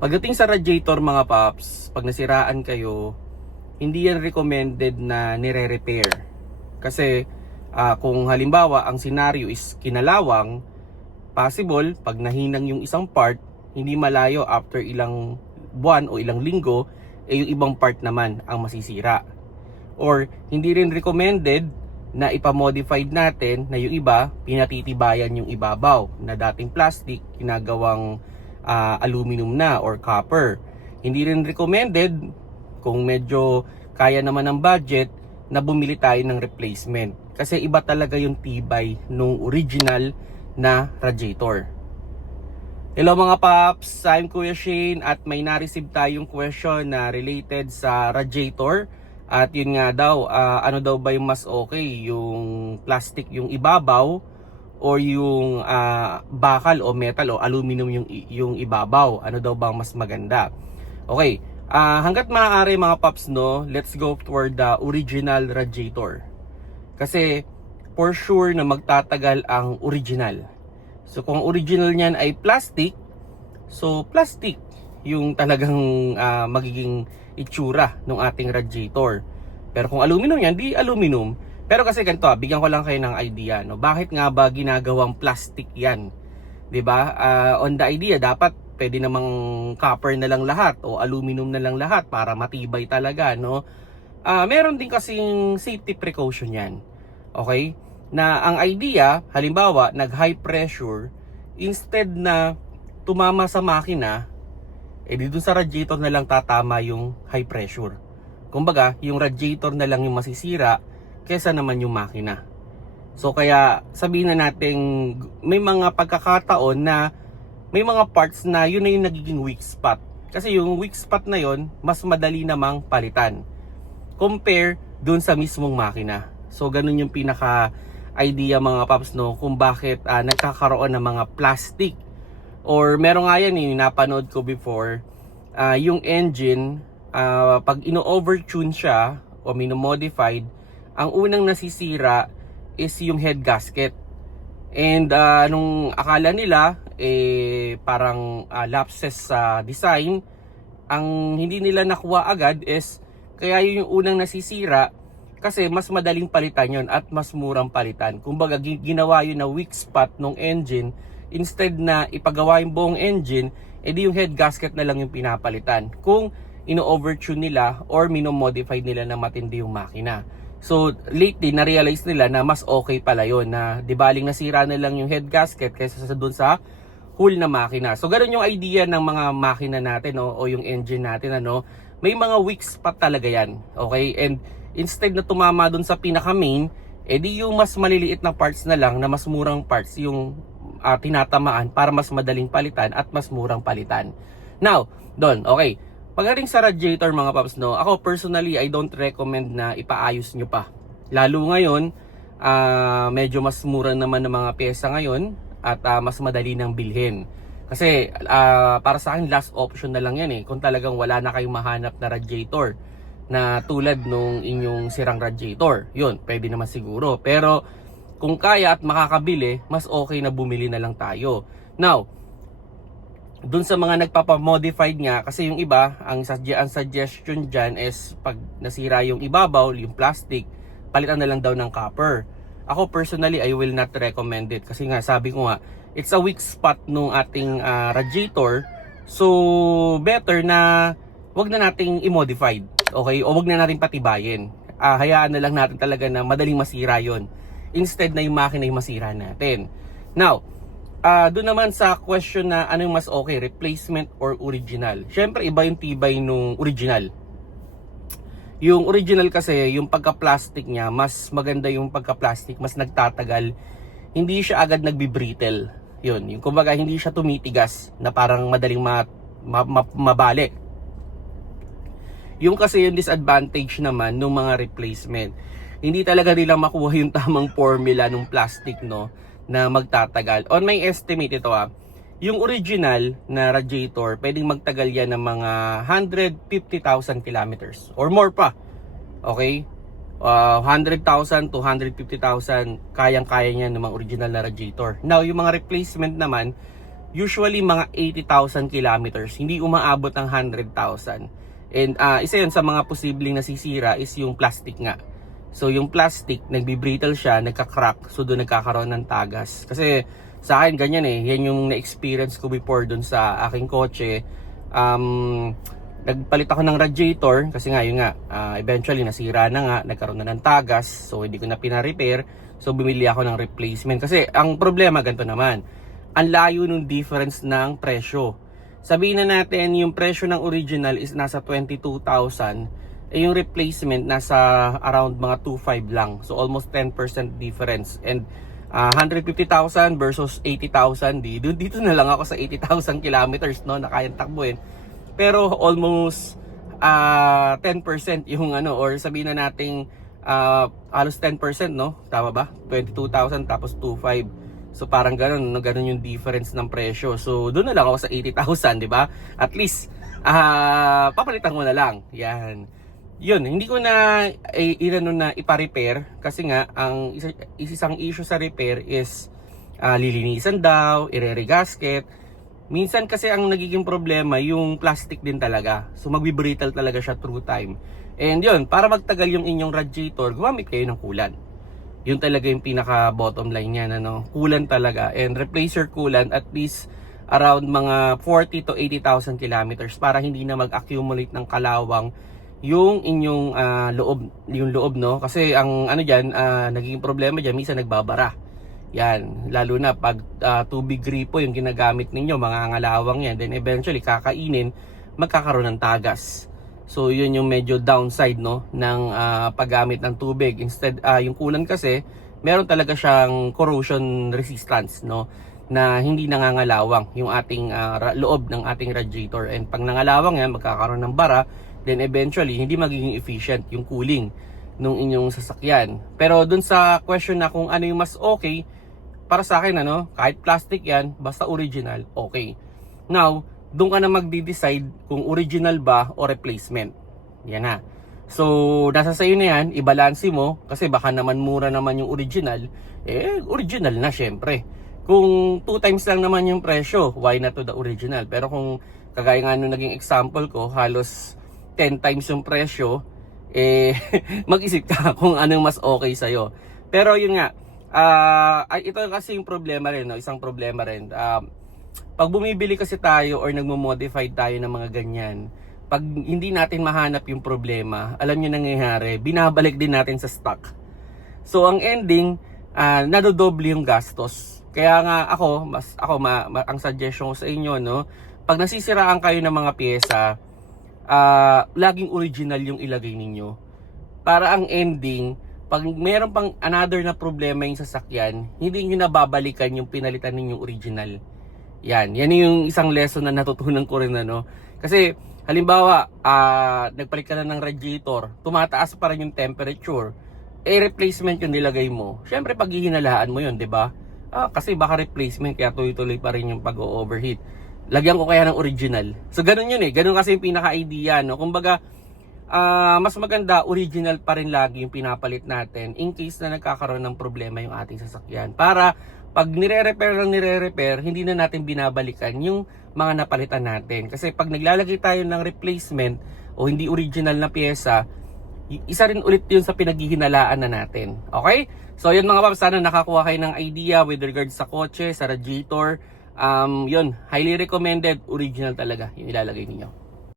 Pagdating sa radiator mga paps, pag nasiraan kayo, hindi yan recommended na nire-repair. Kasi kung halimbawa ang senaryo is kinalawang, possible pag nahinang yung isang part, hindi malayo after ilang buwan o ilang linggo, yung ibang part naman ang masisira. Or hindi rin recommended na ipamodified natin na yung iba, pinatitibayan yung ibabaw na dating plastic, ginagawang aluminum na or copper. Hindi rin recommended kung medyo kaya naman ng budget na bumili tayo ng replacement. Kasi iba talaga yung tibay nung original na radiator. Hello mga paps, I'm Kuya Shane at may na-receive tayong question na related sa radiator. At yun nga daw, ano daw ba yung mas okay? Yung plastic yung ibabaw o yung bakal o metal o aluminum yung ibabaw? Ano daw bang mas maganda? Okay, hanggat maaari mga paps, no, let's go toward the original radiator. Kasi for sure na magtatagal ang original. So kung original niyan ay plastic, so plastic yung talagang magiging itsura ng ating radiator. Pero kung aluminum yan, di aluminum. Pero kasi ganito, bigyan ko lang kayo ng idea, no? Bakit nga ba ginagawang plastic yan? 'Di ba? On the idea, dapat pwede namang copper na lang lahat o aluminum na lang lahat para matibay talaga, no? Meron din kasing safety precaution yan. Okay? Na ang idea, halimbawa, nag-high pressure, instead na tumama sa makina, dito sa radiator na lang tatama yung high pressure. Kumbaga, yung radiator na lang yung masisira kesa naman yung makina. So kaya sabihin na natin may mga pagkakataon na may mga parts na yun na yung nagiging weak spot. Kasi yung weak spot na yun, mas madali namang palitan compare dun sa mismong makina. So ganun yung pinaka idea mga paps, no, kung bakit nagkakaroon ng mga plastic. Or meron nga yan napanood ko before, yung engine, pag ino-overtune siya o mino-modified, ang unang nasisira is yung head gasket. And nung akala nila parang lapses sa design, ang hindi nila nakuha agad is kaya yung unang nasisira kasi mas madaling palitan yon at mas murang palitan. Kumbaga ginawa yun na weak spot ng engine. Instead na ipagawa yung buong engine, edi yung head gasket na lang yung pinapalitan kung ino-overtune nila or mino-modify nila na matindi yung makina. So lately na-realize nila na mas okay pala yun, na di baling nasira na lang yung head gasket kaysa sa dun sa whole na makina. So ganun yung idea ng mga makina natin, no, o yung engine natin, ano, may mga weak spot talaga yan. Okay? And instead na tumama dun sa pinaka main, edi yung mas maliliit na parts na lang, na mas murang parts yung tinatamaan para mas madaling palitan at mas murang palitan. Now, doon, okay. Pagdating sa radiator mga paps, no, ako personally, I don't recommend na ipaayos nyo pa. Lalo ngayon, medyo mas mura naman ng mga pyesa ngayon at mas madali nang bilhin. Kasi para sa akin, last option na lang yan kung talagang wala na kayong mahanap na radiator na tulad nung inyong sirang radiator. Yun, pwede naman siguro. Pero kung kaya at makakabili, mas okay na bumili na lang tayo. Now, dun sa mga nagpapamodified nga, kasi yung iba, ang suggestion dyan is pag nasira yung ibabaw, yung plastic, palitan na lang daw ng copper. Ako personally, I will not recommend it. Kasi nga, sabi ko nga, it's a weak spot nung ating radiator. So, better na wag na nating i-modified. Okay? O wag na natin patibayin. Hayaan na lang natin talaga na madaling masira yon. Instead na yung makina yung masira natin. Now, doon naman sa question na ano yung mas okay, replacement or original. Syempre, iba yung tibay nung original. Yung original kasi, yung pagka-plastic niya, mas maganda yung pagka-plastic, mas nagtatagal. Hindi siya agad nagbi-brittle. Yun, yung kumbaga hindi siya tumitigas na parang madaling mabali. Yung kasi yung disadvantage naman ng mga replacement, hindi talaga nila makuha yung tamang formula ng plastic, no, na magtatagal. On my estimate ito yung original na radiator, pwedeng magtagal yan ng mga 150,000 kilometers or more pa. Okay? 100,000 to 150,000 kayang-kaya niya ng mga original na radiator. Now, yung mga replacement naman, usually mga 80,000 kilometers, hindi umaabot ng 100,000. And isa yun sa mga posibleng nasisira is yung plastic nga. So yung plastic, nagbi-brittle siya, nagka-crack, so doon nagkakaroon ng tagas. Kasi sa akin ganyan yan yung na-experience ko before doon sa aking kotse. Nagpalit ako ng radiator kasi nga yun nga, eventually nasira na nga, nagkaroon na ng tagas, so hindi ko na pina-repair. So bumili ako ng replacement kasi ang problema ganito naman, ang layo ng difference ng presyo. Sabihin na natin yung presyo ng original is nasa 22,000, yung replacement nasa around mga 2.5 lang. So almost 10% difference. And 150,000 versus 80,000, dito na lang ako sa 80,000 kilometers, no, na kayang takbuhin. Pero almost 10% yung or sabihin na nating halos 10%, no? Tama ba? 22,000 tapos 2.5. So parang ganun yung difference ng presyo. So doon na lang ako sa 80,000, di ba? At least papalitan ko na lang. Yan. Yun, hindi ko na ipa-repair kasi nga ang isang issue sa repair is lilinisan daw, ire-regasket. Minsan kasi ang nagiging problema yung plastic din talaga. So magbi-brittle talaga siya through time. And yun, para magtagal yung inyong radiator, gumamit kayo ng coolant. Yun talaga yung pinaka bottom line niyan, coolant talaga. And replace your coolant at least around mga 40 to 80,000 kilometers para hindi na mag-accumulate ng kalawang yung inyong loob, no? Kasi ang diyan, naging problema diyan, minsan nagbabara. Yan, lalo na pag tubig gripo yung ginagamit ninyo, mga ngalawang yan, then eventually kakainin, magkakaroon ng tagas. So yun yung medyo downside, no, ng paggamit ng tubig. Instead, yung coolant kasi meron talaga siyang corrosion resistance, no, na hindi nangangalawang yung ating loob ng ating radiator. And pag nangalawang yan, magkakaroon ng bara, then eventually hindi magiging efficient yung cooling nung inyong sasakyan. Pero dun sa question na kung ano yung mas okay, para sa akin kahit plastic yan, basta original, okay. Now, doon ka na magde-decide kung original ba o replacement. Yan na. So, nasa sayo na yan, i-balance mo kasi baka naman mura naman yung original, original na syempre. Kung 2 times lang naman yung presyo, why not to the original? Pero kung kagaya nga nung naging example ko, halos 10 times yung presyo, mag-isip ka kung anong mas okay sa'yo. Pero yun nga, ito kasi yung problema rin, no? Isang problema rin. Pag bumibili kasi tayo or nagmo-modify tayo ng mga ganyan, pag hindi natin mahanap yung problema, alam nyo nangyayari, binabalik din natin sa stock. So ang ending, nadodoble yung gastos. Kaya nga ang suggestion ko sa inyo, no? Pag nasisiraan kayo ng mga pyesa, laging original yung ilagay ninyo. Para ang ending, pag meron pang another na problema yung sasakyan, hindi nyo nababalikan yung pinalitan ninyong original. Yan yung isang lesson na natutunan ko rin, Kasi halimbawa, nagpalit ka na ng radiator, tumataas pa rin yung temperature, replacement yung nilagay mo. Syempre paghihinalaan mo yun, 'di ba? Kasi baka replacement kaya tuloy-tuloy pa rin yung pag-overheat. Lagyan ko kaya ng original. So ganun yun ganun kasi yung pinaka-idea, no? Kumbaga, mas maganda original pa rin lagi yung pinapalit natin in case na nagkakaroon ng problema yung ating sasakyan. Para pag nire-repair, hindi na natin binabalikan yung mga napalitan natin. Kasi pag naglalagay tayo ng replacement o hindi original na pyesa, isa rin ulit yun sa pinaghihinalaan na natin. Okay? So yun mga paps, sana nakakuha kayo ng idea with regards sa kotse, sa radiator. Yun, highly recommended, original talaga yung ilalagay niyo.